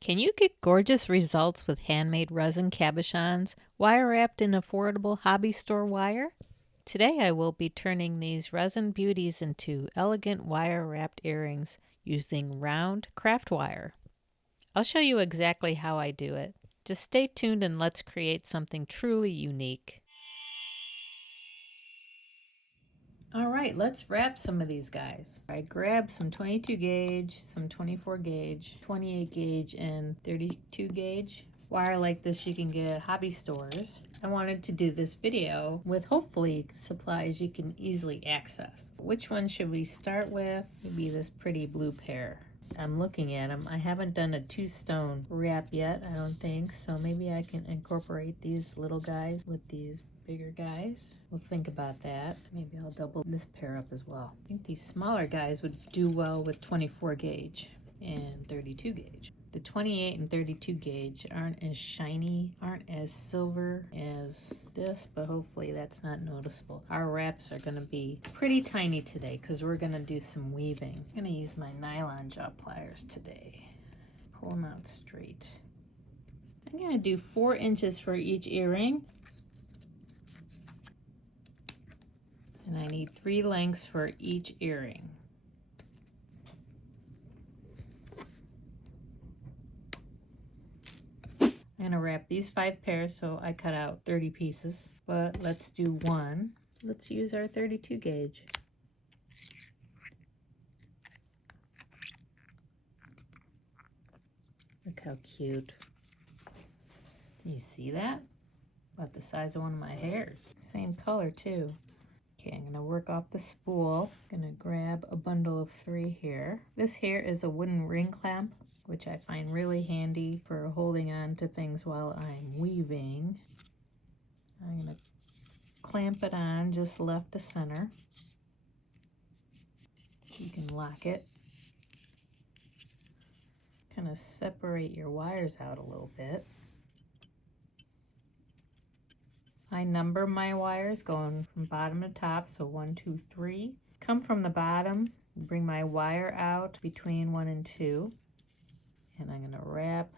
Can you get gorgeous results with handmade resin cabochons, wire wrapped in affordable hobby store wire? Today I will be turning these resin beauties into elegant wire wrapped earrings using round craft wire. I'll show you exactly how I do it. Just stay tuned and let's create something truly unique. Alright, let's wrap some of these guys. I grabbed some 22 gauge, some 24 gauge, 28 gauge, and 32 gauge. Wire like this you can get at hobby stores. I wanted to do this video with hopefully supplies you can easily access. Which one should we start with? Maybe this pretty blue pair. I'm looking at them. I haven't done a 2-stone wrap yet, I don't think, so maybe I can incorporate these little guys with these bigger guys. We'll think about that. Maybe I'll double this pair up as well. I think these smaller guys would do well with 24 gauge and 32 gauge. The 28 and 32 gauge aren't as shiny, aren't as silver as this, but hopefully that's not noticeable. Our wraps are gonna be pretty tiny today because we're gonna do some weaving. I'm gonna use my nylon jaw pliers today. Pull them out straight. I'm gonna do 4 inches for each earring. And I need 3 lengths for each earring. I'm going to wrap these 5 pairs, so I cut out 30 pieces. But let's do one. Let's use our 32 gauge. Look how cute. Do you see that? About the size of one of my hairs. Same color too. Okay, I'm going to work off the spool. I'm going to grab a bundle of 3 here. This here is a wooden ring clamp, which I find really handy for holding on to things while I'm weaving. I'm going to clamp it on just left the center. You can lock it. Kind of separate your wires out a little bit. I number my wires going from bottom to top, so 1, 2, 3. Come from the bottom, bring my wire out between 1 and 2, and I'm going to wrap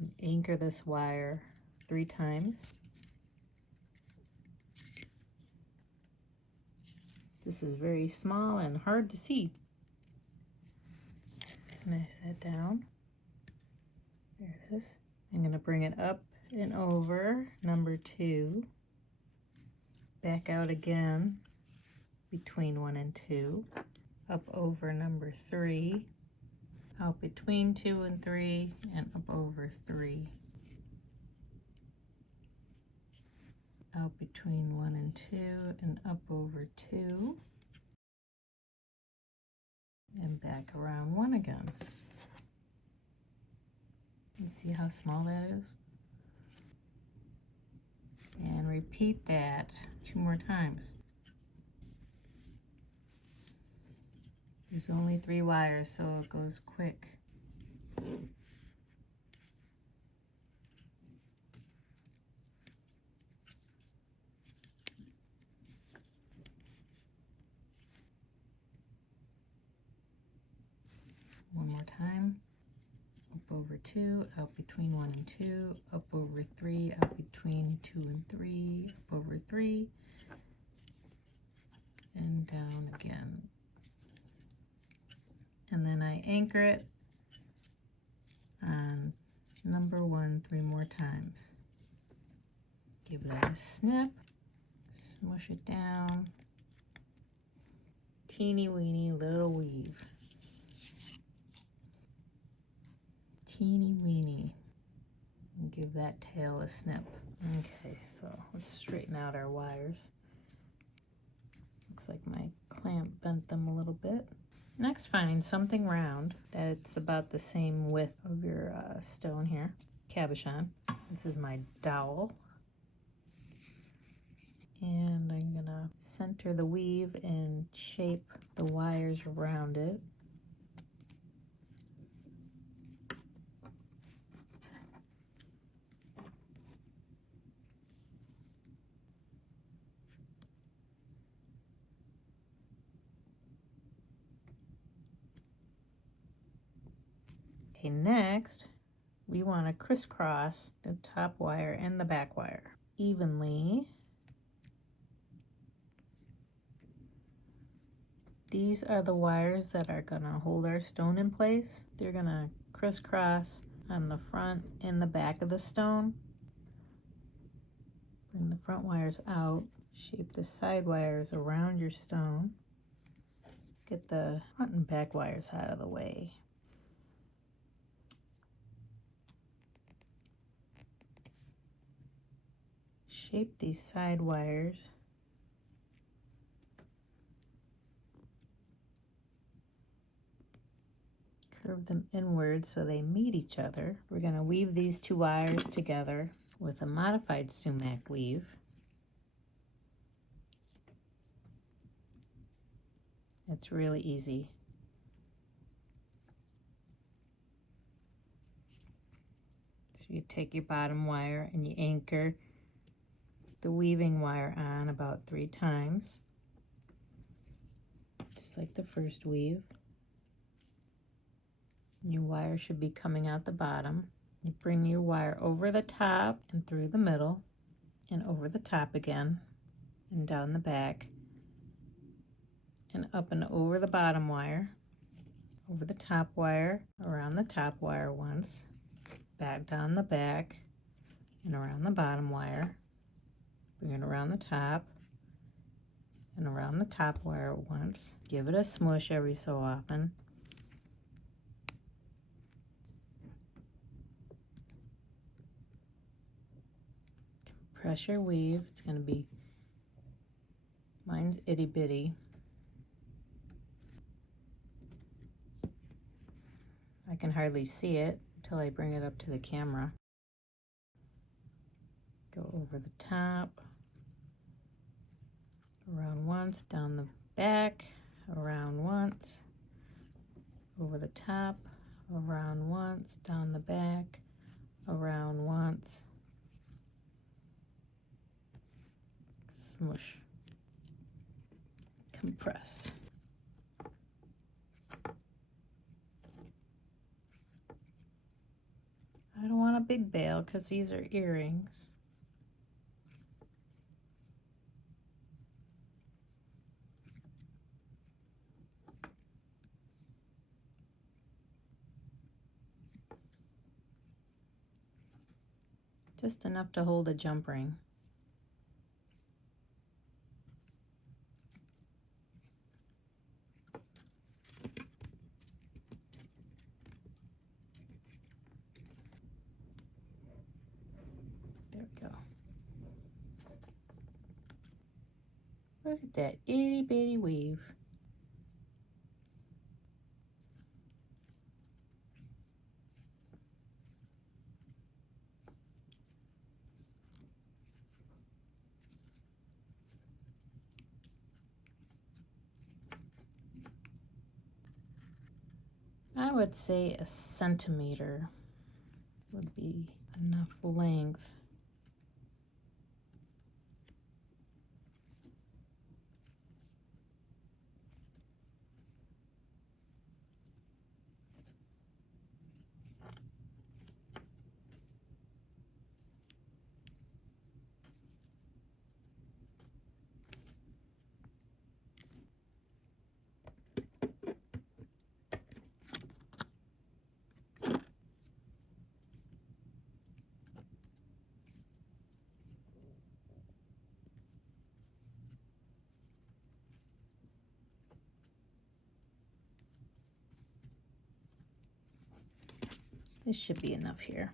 and anchor this wire 3 times. This is very small and hard to see. Smash that down. There it is. I'm going to bring it up and over number 2, back out again between 1 and 2, up over number 3, out between 2 and 3, and up over 3, out between 1 and 2, and up over 2, and back around 1 again. You see how small that is? And repeat that 2 more times. There's only 3 wires, so it goes quick. One more time. Up over 2, out between 1 and 2, up over 3, out between 2 and 3, up over 3, and down again. And then I anchor it on number 1 3 more times. Give that a snip, smush it down, teeny weeny little weave. Teeny weeny, and give that tail a snip. Okay, so let's straighten out our wires. Looks like my clamp bent them a little bit. Next, find something round that's about the same width of your stone here, cabochon. This is my dowel. And I'm gonna center the weave and shape the wires around it. Okay, next we want to crisscross the top wire and the back wire evenly. These are the wires that are gonna hold our stone in place. They're gonna crisscross on the front and the back of the stone. Bring the front wires out, shape the side wires around your stone. Get the front and back wires out of the way. Shape these side wires. Curve them inward so they meet each other. We're going to weave these two wires together with a modified sumac weave. It's really easy. So you take your bottom wire and you anchor the weaving wire on about 3 times, just like the first weave. Your wire should be coming out the bottom. You bring your wire over the top and through the middle and over the top again and down the back and up and over the bottom wire, over the top wire, around the top wire once, back down the back and around the bottom wire. Bring it around the top and around the top wire once. Give it a smush every so often. Press your weave. It's going to be, mine's itty bitty. I can hardly see it until I bring it up to the camera. Go over the top, around once, down the back, around once, over the top, around once, down the back, around once, smush, compress. I don't want a big bail because these are earrings. Just enough to hold a jump ring. There we go. Look at that itty bitty weave. I would say 1 centimeter would be enough length. This should be enough here.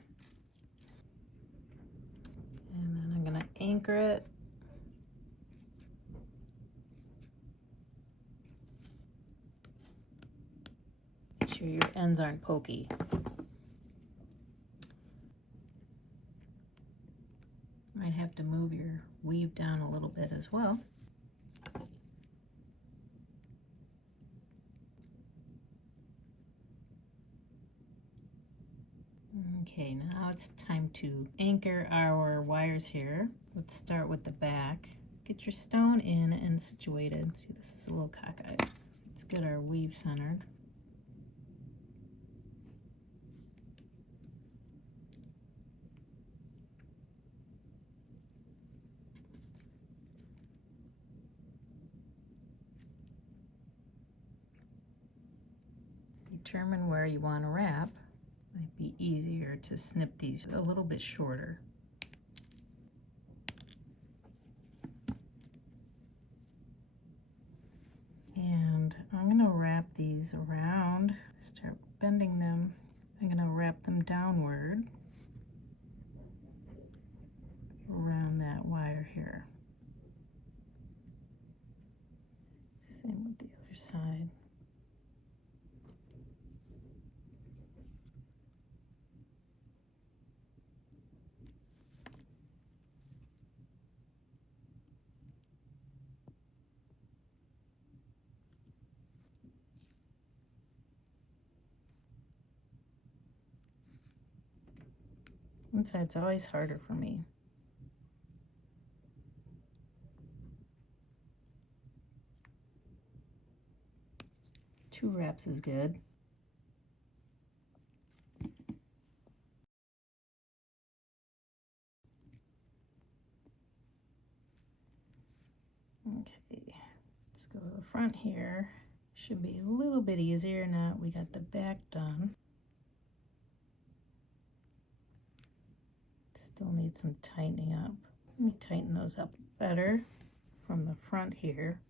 And then I'm going to anchor it. Make sure your ends aren't pokey. Might have to move your weave down a little bit as well. Okay, now it's time to anchor our wires here. Let's start with the back. Get your stone in and situated. See, this is a little cockeyed. Let's get our weave centered. determine where you want to wrap, it might be easier to snip these a little bit shorter. And I'm going to wrap these around, start bending them. I'm going to wrap them downward around that wire here. Same with the other side. One side's always harder for me. Two wraps is good. Okay, let's go to the front here. Should be a little bit easier now we got the back done. Still need some tightening up. Let me tighten those up better from the front here.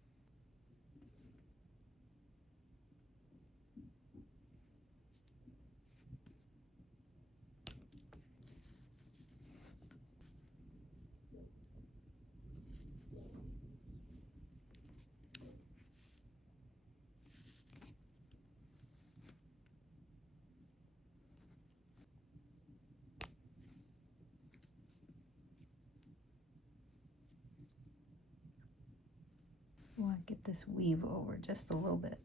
I want to get this weave over just a little bit.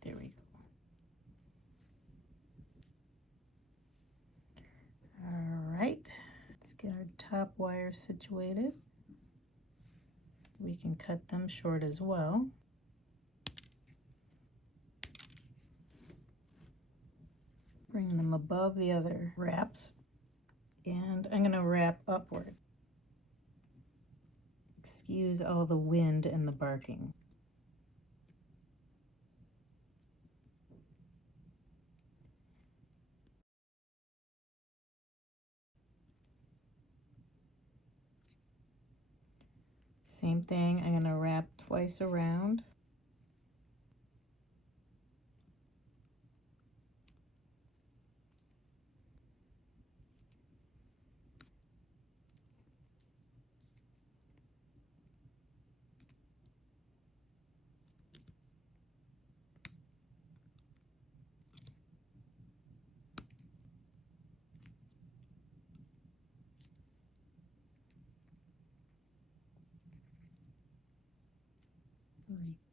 There we go. All right, let's get our top wires situated. We can cut them short as well. Bring them above the other wraps, and I'm going to wrap upward. Excuse all the wind and the barking. Same thing, I'm going to wrap twice around.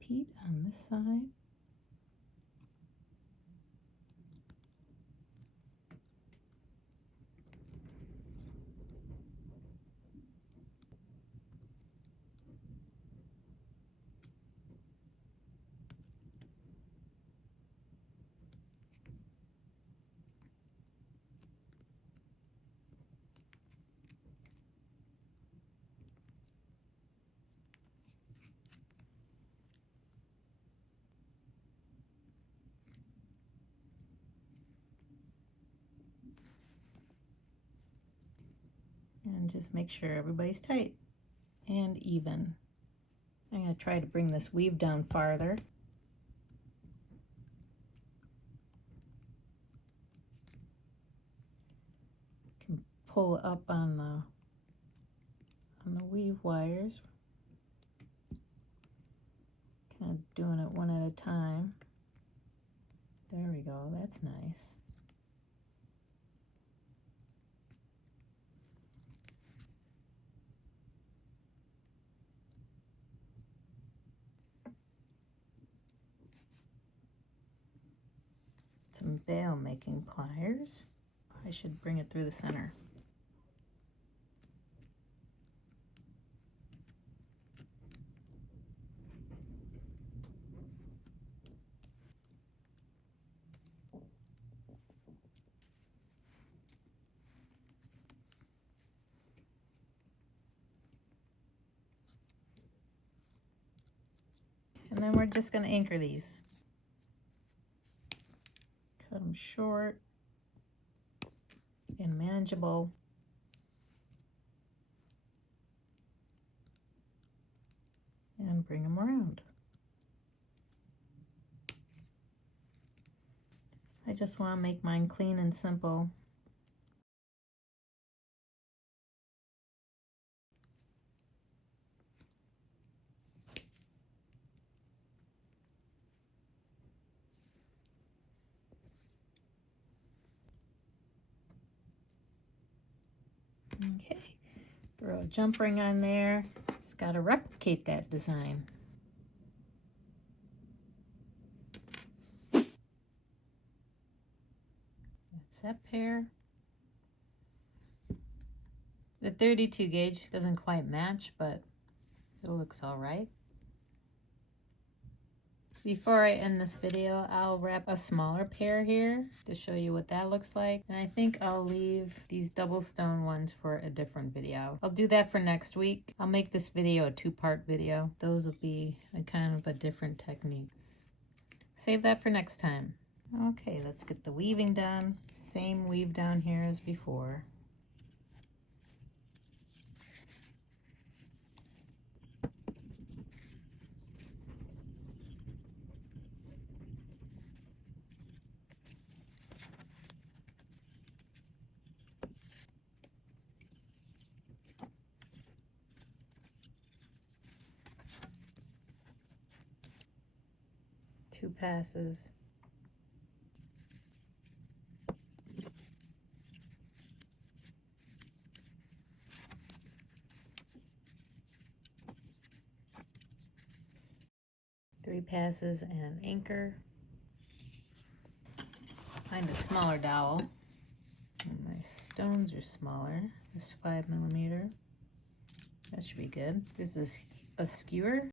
Repeat on this side. And just make sure everybody's tight and even. I'm going to try to bring this weave down farther. Can pull up on the weave wires. Kind of doing it one at a time. There we go, that's nice. Some bail making pliers. I should bring it through the center. And then we're just going to anchor these. cut them short and manageable. And bring them around. I just want to make mine clean and simple. Okay, throw a jump ring on there. Just got to replicate that design. That's that pair. The 32 gauge doesn't quite match, but it looks all right. Before I end this video, I'll wrap a smaller pair here to show you what that looks like. And I think I'll leave these double stone ones for a different video. I'll do that for next week. I'll make this video a two-part video. Those will be a kind of a different technique. Save that for next time. Okay, let's get the weaving done. Same weave down here as before. Two passes. Three passes and an anchor. Find a smaller dowel. And my stones are smaller. This 5mm. That should be good. This is a skewer.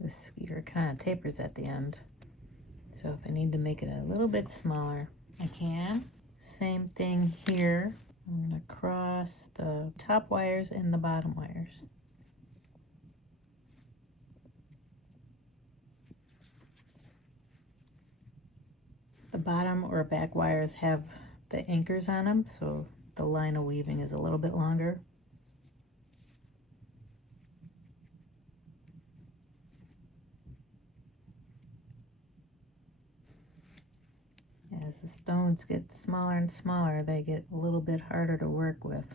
This skewer kind of tapers at the end. So if I need to make it a little bit smaller, I can. Same thing here. I'm going to cross the top wires and the bottom wires. The bottom or back wires have the anchors on them, so the line of weaving is a little bit longer. As the stones get smaller and smaller, they get a little bit harder to work with.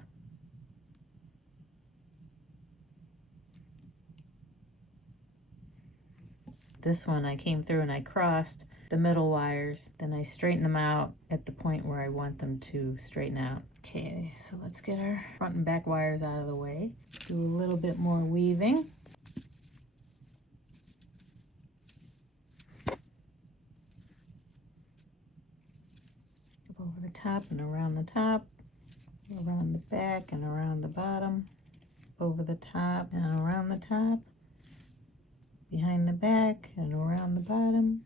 This one I came through and I crossed the middle wires, then I straightened them out at the point where I want them to straighten out. Okay, so let's get our front and back wires out of the way. Do a little bit more weaving. Over the top and around the top, around the back and around the bottom, over the top and around the top, behind the back and around the bottom.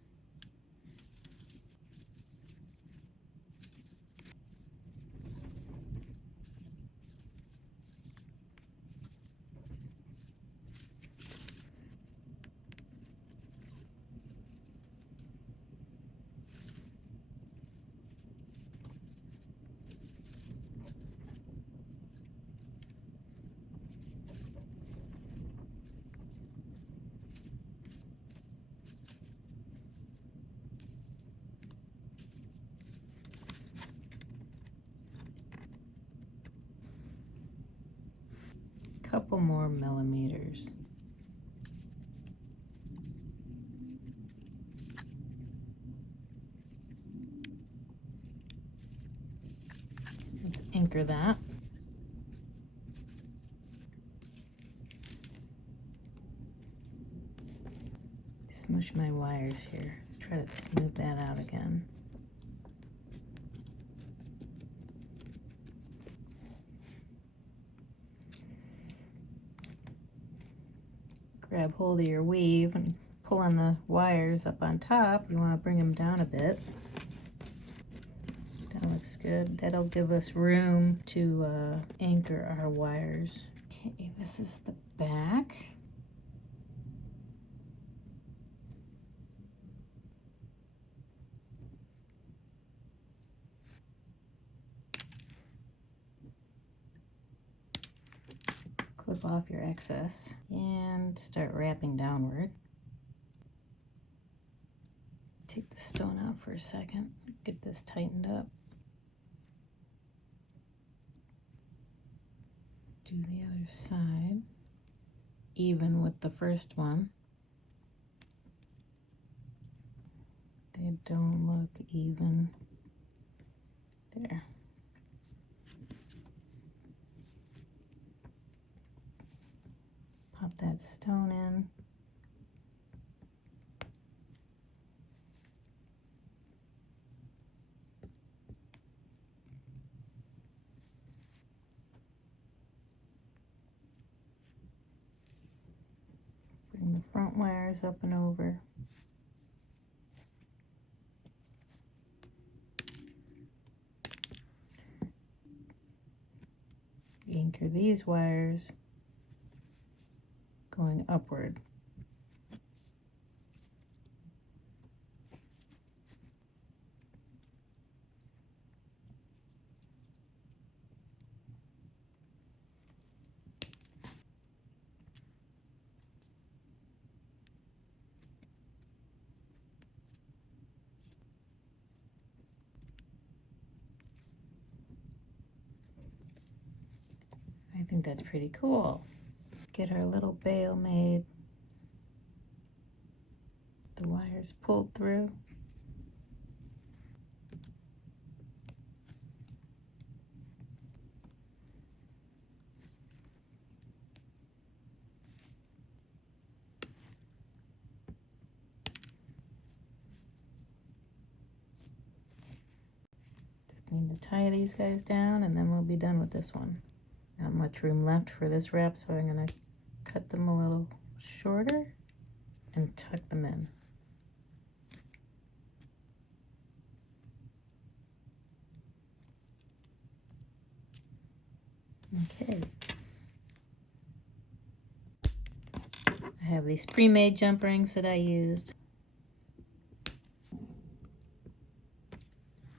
Couple more millimeters. Let's anchor that. Smoosh my wires here. Let's try to smooth that out again. grab hold of your weave and pull on the wires up on top. You want to bring them down a bit. That looks good. That'll give us room to anchor our wires. Okay, this is the back. Clip off your excess and start wrapping downward. Take the stone out for a second, get this tightened up. Do the other side, even with the first one. They don't look even. There. Pop that stone in. Bring the front wires up and over. Anchor these wires going upward. I think that's pretty cool. Get our little bail made. The wires pulled through. Just need to tie these guys down and then we'll be done with this one. Not much room left for this wrap, so I'm going to cut them a little shorter and tuck them in. Okay. I have these pre-made jump rings that I used.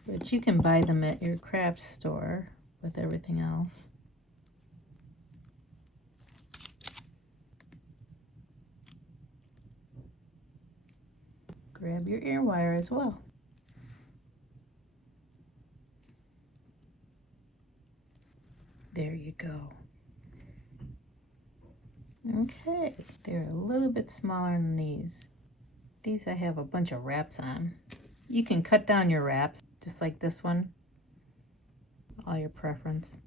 But you can buy them at your craft store with everything else. Grab your ear wire as well. There you go. Okay, they're a little bit smaller than these. These I have a bunch of wraps on. You can cut down your wraps, just like this one. All your preference.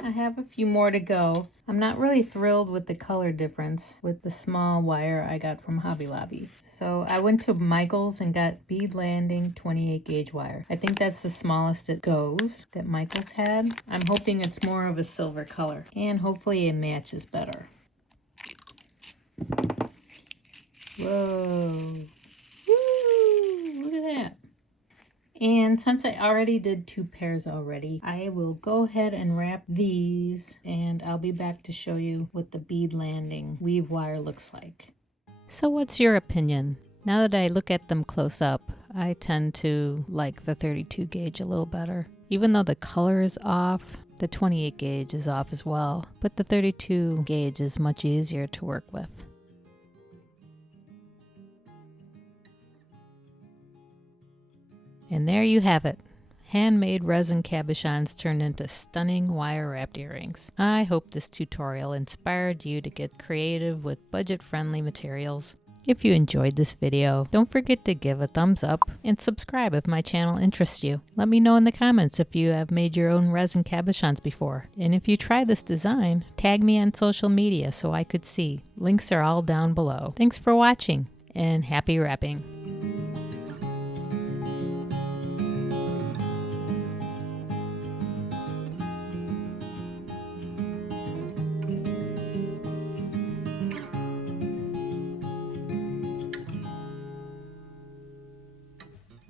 I have a few more to go. I'm not really thrilled with the color difference with the small wire I got from Hobby Lobby. So I went to Michael's and got bead landing 28 gauge wire. I think that's the smallest it goes that Michael's had. I'm hoping it's more of a silver color and hopefully it matches better. Whoa. Woo! Look at that. And since I already did 2 pairs already, I will go ahead and wrap these and I'll be back to show you what the bead landing weave wire looks like. So what's your opinion? Now that I look at them close up, I tend to like the 32 gauge a little better. Even though the color is off, the 28 gauge is off as well, but the 32 gauge is much easier to work with. And there you have it. Handmade resin cabochons turned into stunning wire-wrapped earrings. I hope this tutorial inspired you to get creative with budget-friendly materials. If you enjoyed this video, don't forget to give a thumbs up and subscribe if my channel interests you. Let me know in the comments if you have made your own resin cabochons before. And if you try this design, tag me on social media so I could see. Links are all down below. Thanks for watching and happy wrapping.